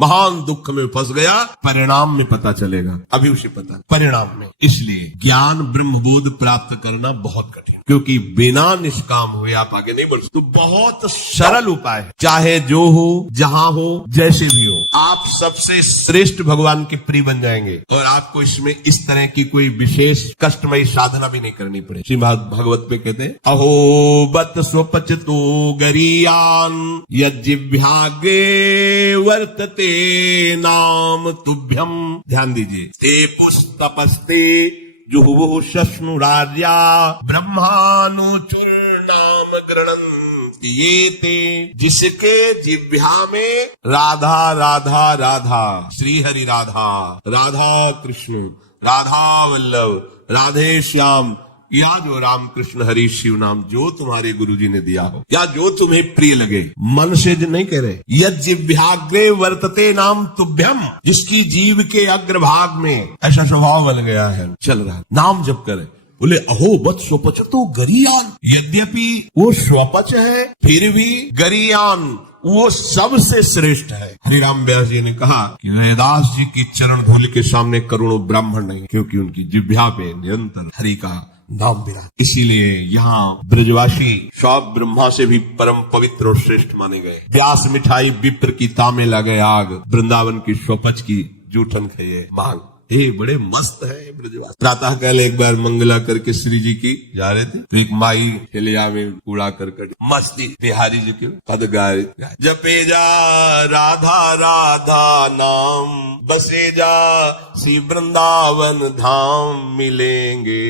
महान दुख में फंस गया, परिणाम में पता चलेगा, अभी उसे पता परिणाम में। इसलिए ज्ञान ब्रह्मबोध प्राप्त करना बहुत कठिन, क्योंकि बिना निष्काम हुए आप आगे नहीं बढ़ सकते। तो बहुत सरल उपाय है, चाहे जो हो, जहां हो, जैसे भी हो, आप सबसे श्रेष्ठ भगवान के प्रिय बन जाएंगे और आपको इसमें इस तरह की कोई विशेष कष्टमयी साधना भी नहीं करनी पड़े। श्रीमद् भागवत में कहते हैं, अहो बत स्वपचतो गरीयान यज्जिह्वाग्रे वर्तते नाम तुभ्यम। ध्यान दीजिए, ते पुस्तपस्ते जुहुः शश्नुरार्या ब्रह्मानुचूर्णाम गृणन्ति ये ते। जिसके जिह्वा में राधा राधा राधा, श्री हरि राधा, राधा कृष्ण, राधा वल्लभ, राधे श्याम, या जो राम कृष्ण हरि शिव नाम जो तुम्हारे गुरुजी ने दिया हो, या जो तुम्हें प्रिय लगे, मन से नहीं कह रहे, यज्जिह्वाग्रे वर्तते नाम तुभ्यम। जिसकी जीव के अग्रभाग में ऐसा स्वभाव बन गया है, चल रहा है, नाम जप करे। बोले अहो बत स्वपच तो गरीयान, यद्यपि वो स्वपच है फिर भी गरीयान वो सबसे श्रेष्ठ है। हरिराम व्यास जी ने कहा कि वेदास जी की चरण धूल के सामने करोड़ों ब्राह्मण नहीं, क्योंकि उनकी जिह्वा पे निरंतर हरि का नाम विराज। इसीलिए यहाँ ब्रजवासी सब ब्रह्मा से भी परम पवित्र और श्रेष्ठ माने गए। व्यास मिठाई विप्र की तामे लगे आग, वृंदावन की स्वपच की जूठन खाइए मांग। हे बड़े मस्त है ब्रजवासी। प्रातः काल एक बार मंगला करके श्री जी की जा रहे थे, तो एक माई हेलिया में कूड़ा करकट मस्ती बिहारी जी के पद गाए, जपे जा राधा राधा नाम, बसे जा श्री वृंदावन धाम, मिलेंगे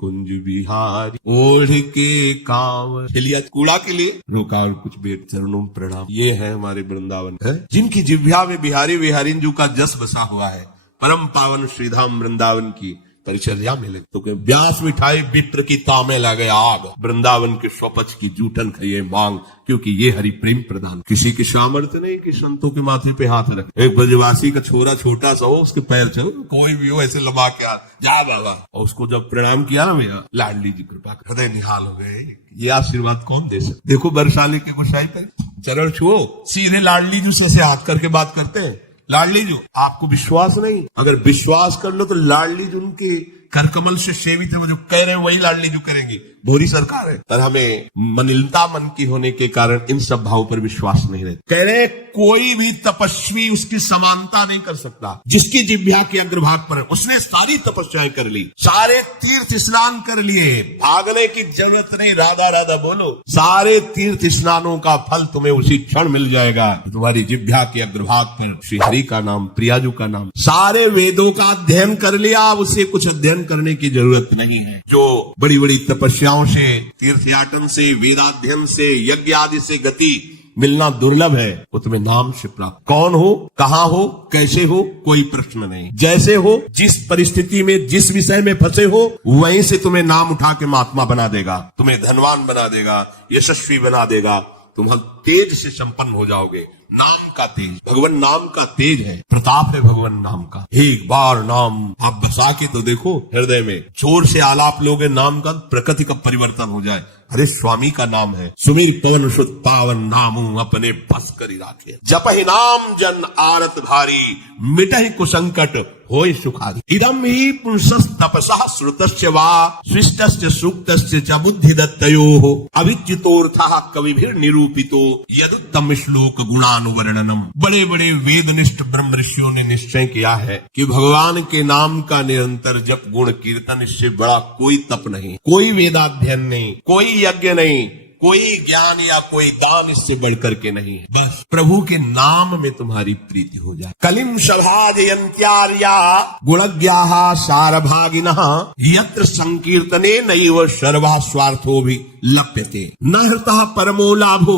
कुंज बिहारी ओढ़ के कांवर। हेलिया कूड़ा के लिए रोका और कुछ बेट चरणों में प्रणाम। ये है हमारे वृंदावन है, जिनकी जिह्वा में बिहारी बिहारीन जी का जस बसा हुआ है। परम पावन श्रीधाम वृंदावन की परिचर्या में लगे तो व्यास मिठाई विप्र की तामे लगे आग, वृंदावन के स्वपच की जूठन खाइए मांग, क्योंकि ये हरि प्रेम प्रदान। किसी की सामर्थ्य नहीं कि संतों के माथे पे हाथ रखे। एक ब्रजवासी का छोरा छोटा सा हो, उसके पैर चल, कोई भी हो ऐसे लगा के हाथ, जा बाबा, और उसको जब प्रणाम किया ना भैया, लाडली जी कृपा हृदय निहाल हो गए। ये आशीर्वाद कौन दे सकते? देखो बरसाली की गोसाई पे चरण छुओ, सीधे लाडली जी से हाथ करके बात करते हैं। लाडली जी, आपको विश्वास नहीं, अगर विश्वास कर लो तो लाडली जी उनके करकमल से सेवित है, वो जो कह रहे हैं वही लाडली जी करेंगी। भोरी सरकार है, पर हमें मनिलता मन की होने के कारण इन सब भाव पर विश्वास नहीं रहता। कह रहे कोई भी तपस्वी उसकी समानता नहीं कर सकता। जिसकी जिह्वा के अग्रभाग पर है, उसने सारी तपस्याएं कर ली, सारे तीर्थ स्नान कर लिए, भागने की जरूरत नहीं, राधा राधा बोलो, सारे तीर्थ स्नानों का फल तुम्हें उसी क्षण मिल जाएगा। तुम्हारी जिह्वा के अग्रभाग पर श्री हरि का नाम, प्रियाजू का नाम। सारे वेदों का अध्ययन कर लिया, उसे कुछ अध्ययन करने की जरूरत नहीं है। जो बड़ी बड़ी तपस्याओं से, तीर्थयाटन से, वेदाध्ययन से, यज्ञ आदि से गति मिलना दुर्लभ है, वो तुम्हें नाम से प्राप्त। कौन हो, कहाँ हो, कैसे हो, कोई प्रश्न नहीं। जैसे हो, जिस परिस्थिति में, जिस विषय में फंसे हो, वहीं से तुम्हें नाम उठा के महात्मा बना देगा, तुम्हें धनवान बना देगा, यशस्वी बना देगा, तुम तेज से संपन्न हो जाओगे। नाम का तेज, भगवान नाम का तेज है, प्रताप है भगवान नाम का। एक बार नाम आप बसा के तो देखो हृदय में, जोर से आलाप लोगे नाम का, प्रकृति का परिवर्तन हो जाए। अरे स्वामी का नाम है, सुमीर पवन सुत पावन नामू अपने बस करी राखे, जपहि नाम जन आरत भारी, मिटहि कुसंकट होय सुखारी। इदम ही पुंसस् तपसः श्रुतस्य वा सृष्टस्य सूक्तस्य च बुद्धि दत्तयोः अविच्युतोऽर्थः कविभिर निरूपितो यदुत्तम श्लोक गुणानुवर्णनम। बड़े बड़े वेदनिष्ठ ब्रह्म ऋषियों ने निश्चय किया है कि भगवान के नाम का निरंतर जप, गुण कीर्तन, इससे बड़ा कोई तप नहीं, कोई वेदाध्ययन नहीं, कोई यज्ञ नहीं, कोई ज्ञान या कोई दान इससे बढ़कर के नहीं है। बस प्रभु के नाम में तुम्हारी प्रीति हो जाए। कलिम सभाजयन्त्यार्या गुणज्ञाः सारभागिनः यत्र संकीर्तने नैव सर्वा स्वार्थो भी लप्यते न हृतः परमो लाभो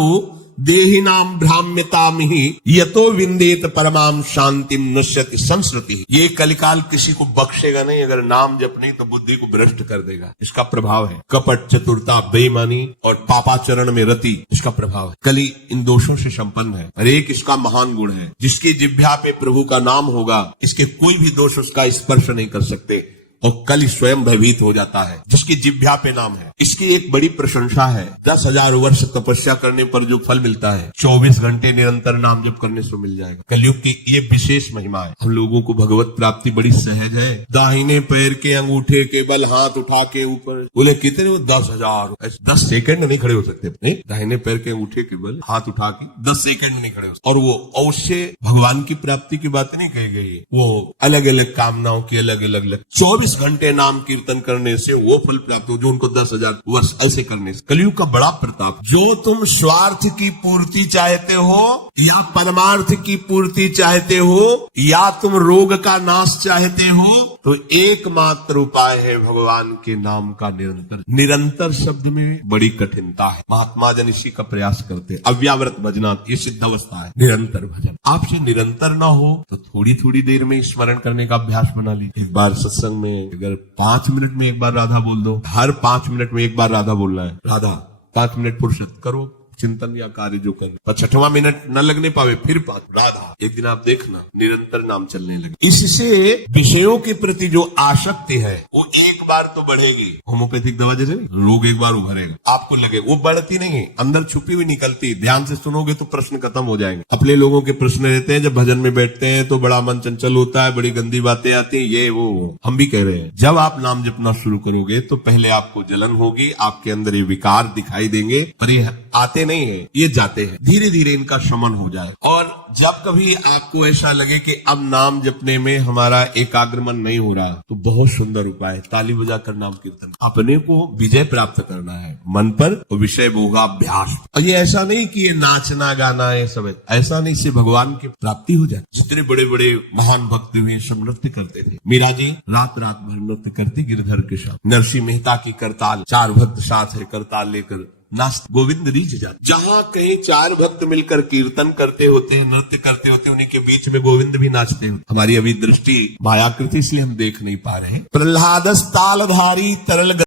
देहिनाम भ्राम्यतामिहि यतो विंदेत परमाम शांतिम नश्यति संस्कृति। ये कलिकाल किसी को बख्शेगा नहीं, अगर नाम जप नहीं तो बुद्धि को भ्रष्ट कर देगा। इसका प्रभाव है कपट, चतुरता, बेईमानी और पापाचरण में रति, इसका प्रभाव है। कली इन दोषों से संपन्न है, और एक इसका महान गुण है, जिसकी जिह्वा पे प्रभु का नाम होगा, इसके कोई भी दोष उसका स्पर्श नहीं कर सकते। और कल स्वयं भयभीत हो जाता है, जिसकी जिह्वा पे नाम है। इसकी एक बड़ी प्रशंसा है। 10,000 वर्ष तपस्या करने पर जो फल मिलता है 24 घंटे निरंतर नाम जप करने से मिल जाएगा। कलयुग की ये विशेष महिमा है। हम लोगों को भगवत प्राप्ति बड़ी सहज है। दाहिने पैर के अंगूठे के बल हाथ उठा के ऊपर, बोले कितने वो 10,000, 10 सेकंड नहीं खड़े हो सकते। नहीं, दाहिने पैर के अंगूठे के बल हाथ उठा के 10 सेकंड नहीं खड़े हो सकते। और वो अवश्य भगवान की प्राप्ति की बात नहीं कही गई है। वो अलग अलग कामनाओं की अलग अलग 24 घंटे नाम कीर्तन करने से वो फल प्राप्त हो जो उनको 10,000 वर्ष ऐसे करने से। कलयुग का बड़ा प्रताप। जो तुम स्वार्थ की पूर्ति चाहते हो या परमार्थ की पूर्ति चाहते हो या तुम रोग का नाश चाहते हो, तो एकमात्र उपाय है भगवान के नाम का निरंतर। निरंतर शब्द में बड़ी कठिनता है। महात्मा जन इसी का प्रयास करते हैं। अव्यावृत भजना, ये सिद्ध अवस्था है निरंतर भजन। आपसे निरंतर ना हो तो थोड़ी थोड़ी देर में स्मरण करने का अभ्यास बना लीजिए। एक बार सत्संग में अगर 5 मिनट में एक बार राधा बोल दो, हर 5 मिनट में एक बार राधा बोलना है। राधा 5 मिनट पुरुषोत्तम करो, चिंतन या कार्य जो करना, पर 6वां मिनट न लगने पावे फिर 5 राधा। एक दिन आप देखना निरंतर नाम चलने लगे। इससे विषयों के प्रति जो आसक्ति है वो एक बार तो बढ़ेगी। होम्योपैथिक दवा जैसे रोग एक बार उभरेगा, आपको लगे वो बढ़ती नहीं है, अंदर छुपी हुई निकलती। ध्यान से सुनोगे तो प्रश्न खत्म हो जाएंगे। अपने लोगों के प्रश्न रहते हैं, जब भजन में बैठते हैं तो बड़ा मन चंचल होता है, बड़ी गंदी बातें आती है, ये वो। हम भी कह रहे हैं, जब आप नाम जपना शुरू करोगे तो पहले आपको जलन होगी, आपके अंदर ये विकार दिखाई देंगे, पर ये आते नहीं है, ये जाते हैं। धीरे धीरे इनका शमन हो जाए। और जब कभी आपको ऐसा लगे कि अब नाम जपने में हमारा एकाग्र मन नहीं हो रहा, तो बहुत सुंदर उपाय है, ताली बजाकर नाम कीर्तन। अपने को विजय प्राप्त करना है मन पर, और विषय भोगाभ्यास। और ये ऐसा नहीं कि ये नाचना गाना है सब है, ऐसा नहीं, इससे भगवान की प्राप्ति हो जाए। जितने बड़े बड़े महान भक्त हुए सब नृत्य करते थे। मीरा जी रात रात भर नृत्य करती गिरधर के साथ। नरसिंह मेहता की करताल, 4 भक्त साथ है, करताल लेकर नाच गोविंद रीझ जाते। जहां कहीं 4 भक्त मिलकर कीर्तन करते होते हैं, नृत्य करते होते हैं, उन्हीं के बीच में गोविंद भी नाचते होते। हमारी अभी दृष्टि मायाकृति इसलिए हम देख नहीं पा रहे हैं। प्रहलादस तालधारी तरल